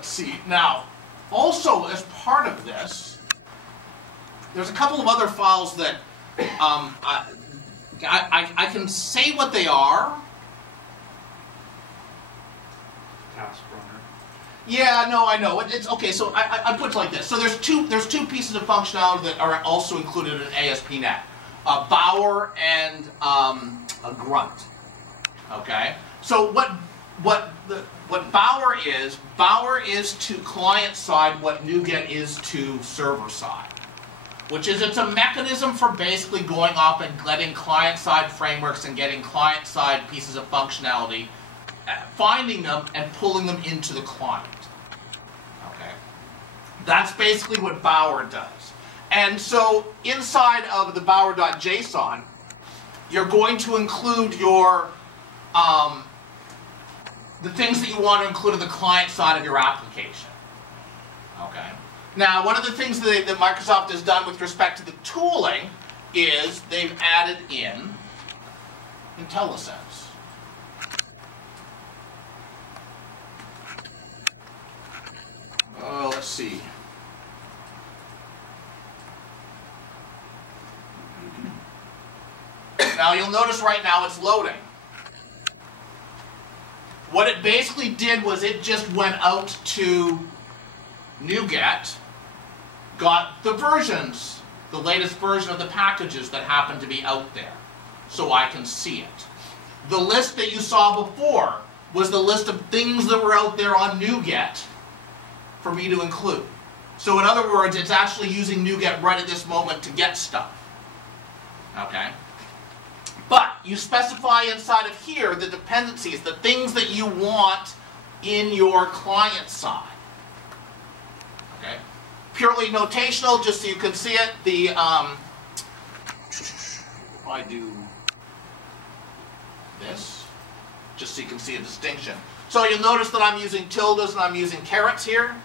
let's see. Now, also as part of this, there's a couple of other files that I can say what they are. Task runner. Yeah, no, I know. It's okay. So I put it like this. So there's two pieces of functionality that are also included in ASP.NET: Bower and a Grunt. Okay. So what Bower is to client side what NuGet is to server side. Which is, it's a mechanism for basically going off and getting client-side frameworks and getting client-side pieces of functionality, finding them and pulling them into the client. Okay, that's basically what Bower does. And so inside of the Bower.json, you're going to include your the things that you want to include in the client side of your application. Okay. Now, one of the things that Microsoft has done with respect to the tooling is they've added in IntelliSense. Let's see. Now, you'll notice right now it's loading. What it basically did was it just went out to NuGet, got the versions, the latest version of the packages that happen to be out there, so I can see it. The list that you saw before was the list of things that were out there on NuGet for me to include. So in other words, it's actually using NuGet right at this moment to get stuff. Okay? But you specify inside of here the dependencies, the things that you want in your client side. Okay. Purely notational, just so you can see it. The if I do this, just so you can see a distinction. So you'll notice that I'm using tildes and I'm using carets here.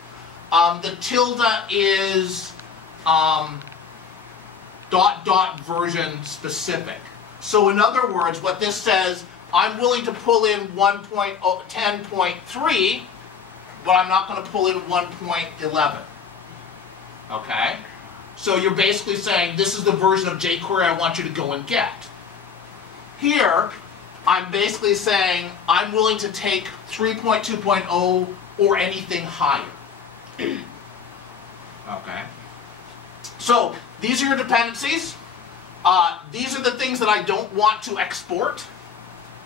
The tilde is version specific. So in other words, what this says, I'm willing to pull in 1.10.3, but I'm not going to pull in 1.11. Okay? So you're basically saying, this is the version of jQuery I want you to go and get. Here, I'm basically saying, I'm willing to take 3.2.0 or anything higher. Okay? So, these are your dependencies. These are the things that I don't want to export.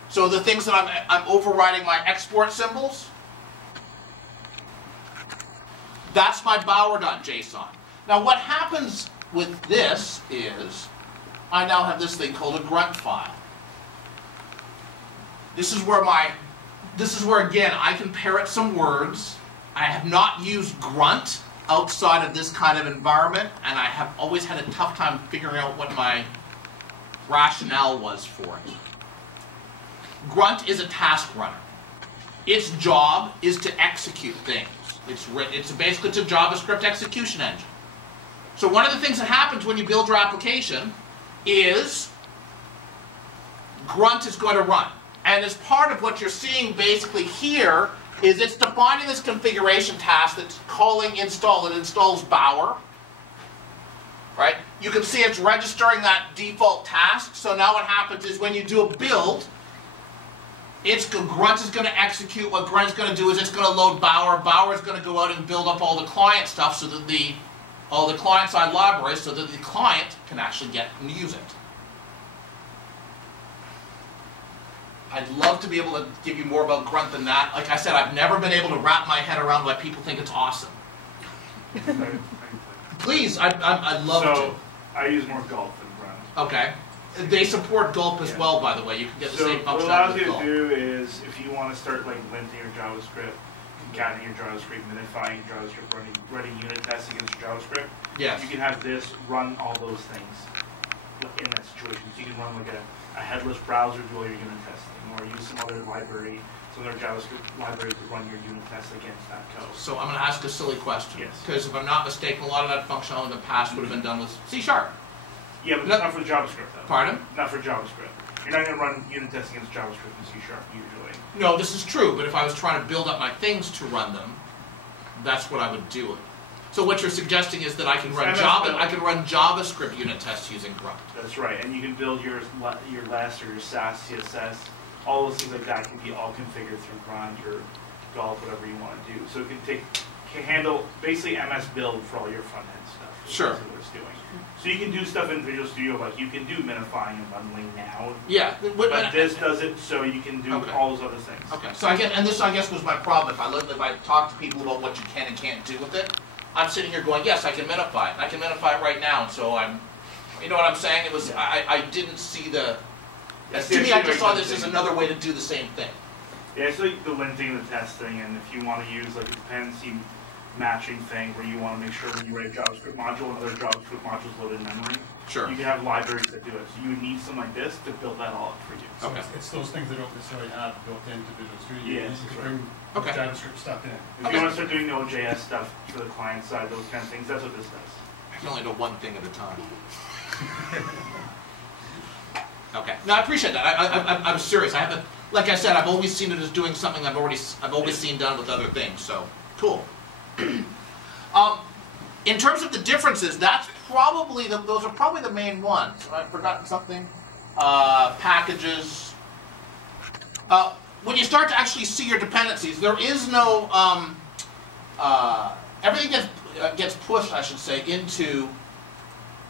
So the things that I'm overriding my export symbols. That's my Bower.json. Now what happens with this is, I now have this thing called a Grunt file. This is where again, I can parrot some words. I have not used Grunt outside of this kind of environment, and I have always had a tough time figuring out what my rationale was for it. Grunt is a task runner. Its job is to execute things. It's basically a JavaScript execution engine. So one of the things that happens when you build your application is Grunt is going to run. And as part of what you're seeing basically here is it's defining this configuration task that's calling install. It installs Bower. Right? You can see it's registering that default task. So now what happens is when you do a build, Grunt is going to execute. What Grunt is going to do is it's going to load Bower. Bower is going to go out and build up all the client stuff, so that all the client-side libraries, so that the client can actually get and use it. I'd love to be able to give you more about Grunt than that. Like I said, I've never been able to wrap my head around why people think it's awesome. Please, I'd love to. So, I use more Gulp than Grunt. Okay. They support Gulp as well, by the way. You can get the same functionality with Gulp. What it allows you to do is, if you want to start like linting your JavaScript, concatenating your JavaScript, minifying your JavaScript, running unit tests against your JavaScript, yes, you can have this run all those things in that situation. So you can run like a headless browser, do all your unit testing, or use some other library, some other JavaScript library to run your unit tests against that code. So I'm going to ask a silly question. Yes. Because if I'm not mistaken, a lot of that functionality in the past would have been done with C#. Yeah, but not for JavaScript, though. Pardon? Not for JavaScript. You're not going to run unit tests against JavaScript in C# usually. No, this is true, but if I was trying to build up my things to run them, that's what I would do it. So what you're suggesting is that I can run MS Java. Build. I can run JavaScript unit tests using Grunt. That's right, and you can build your LESS or your SAS, CSS, all those things like that can be all configured through Grunt or Golf, whatever you want to do. So it can handle basically MS Build for all your front end stuff. Sure. That's what it's doing. So you can do stuff in Visual Studio, like you can do minifying and bundling now. Yeah, But this does it, so you can do all those other things. Okay, so this I guess was my problem. If I talk to people about what you can and can't do with it, I'm sitting here going, yes, I can minify it. I can minify it right now. And so you know what I'm saying? It was I didn't see the. To me, I just saw this as another way to do the same thing. Yeah, it's like the linting and the testing, and if you want to use like a dependency matching thing where you want to make sure when you write a JavaScript module, another JavaScript module is loaded in memory. Sure. You can have libraries that do it. So you would need something like this to build that all up for you. So Okay. it's those things that don't necessarily have built into Visual Studio. Yes, You that's can right. bring JavaScript stuff in. If you want to start doing Node.js stuff for the client side, those kind of things, that's what this does. I can only do one thing at a time. Okay. No, I appreciate that. I'm serious. I haven't, like I said, I've always seen it as doing something I've always seen done with other things. So cool. In terms of the differences, that's probably those are probably the main ones. I've forgotten something. Packages. When you start to actually see your dependencies, there is no everything gets pushed, I should say, into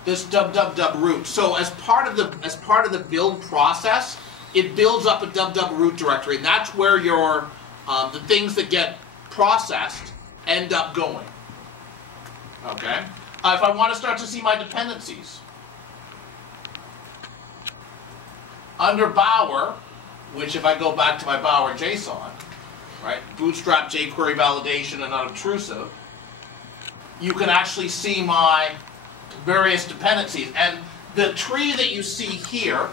this www root. So as part of the build process, it builds up a www root directory, and that's where your the things that get processed end up going. Okay. If I want to start to see my dependencies under Bower, which if I go back to my Bower JSON, right, bootstrap jQuery validation and unobtrusive, you can actually see my various dependencies. And the tree that you see here,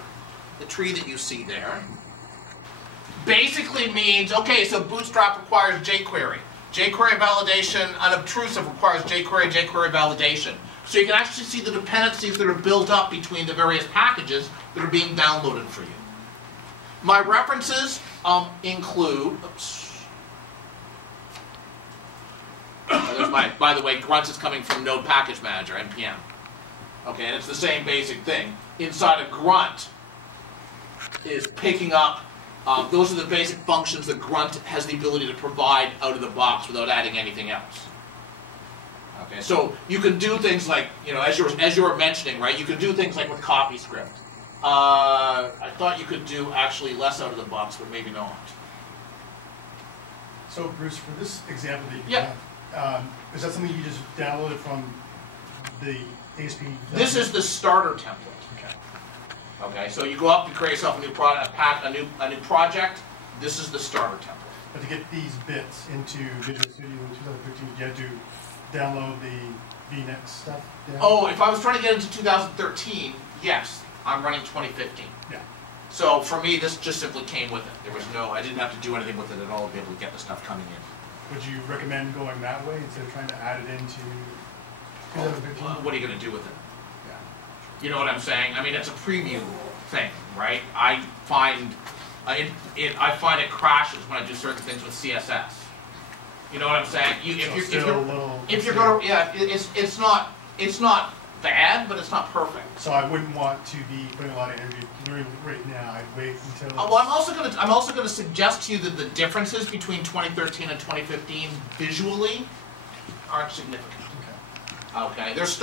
the tree that you see there, basically means, okay, so bootstrap requires jQuery. jQuery validation unobtrusive requires jQuery validation. So you can actually see the dependencies that are built up between the various packages that are being downloaded for you. My references include, by the way, Grunt is coming from Node Package Manager, NPM. Okay, and it's the same basic thing. Inside of Grunt is picking up, those are the basic functions that Grunt has the ability to provide out of the box without adding anything else. Okay, so you can do things like, you know, as you were mentioning, right, you can do things like with CoffeeScript. I thought you could do actually less out of the box, but maybe not. So Bruce, for this example that you have, is that something you just downloaded from the ASP? This is the starter template. Okay. Okay, so you go up, you create yourself a new product, a new project. This is the starter template. But to get these bits into Visual Studio in 2013, you had to download the v.Next stuff down? Oh, if I was trying to get into 2013, yes, I'm running 2015. Yeah. So for me, this just simply came with it. There was I didn't have to do anything with it at all to be able to get the stuff coming in. Would you recommend going that way instead of trying to add it into 2015? What are you going to do with it? Yeah. You know what I'm saying? I mean, it's a preview thing, right? I find it crashes when I do certain things with CSS. You know what I'm saying? If you're going to, yeah, it's not bad, but it's not perfect. So I wouldn't want to be putting a lot of energy learning right now. I'd wait until. Well, I'm also going to suggest to you that the differences between 2013 and 2015 visually aren't significant. Okay. There's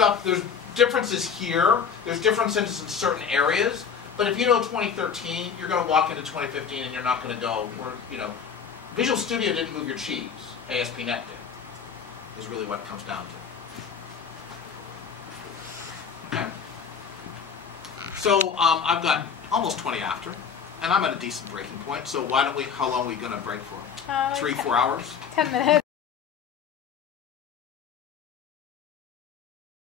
differences here. There's differences in certain areas. But if you know 2013, you're going to walk into 2015 and you're not going to go, Visual Studio didn't move your cheese. ASP.NET did, is really what it comes down to. Okay. So I've got almost 20 after, and I'm at a decent breaking point. So how long are we going to break for? 3-4 hours? 10 minutes.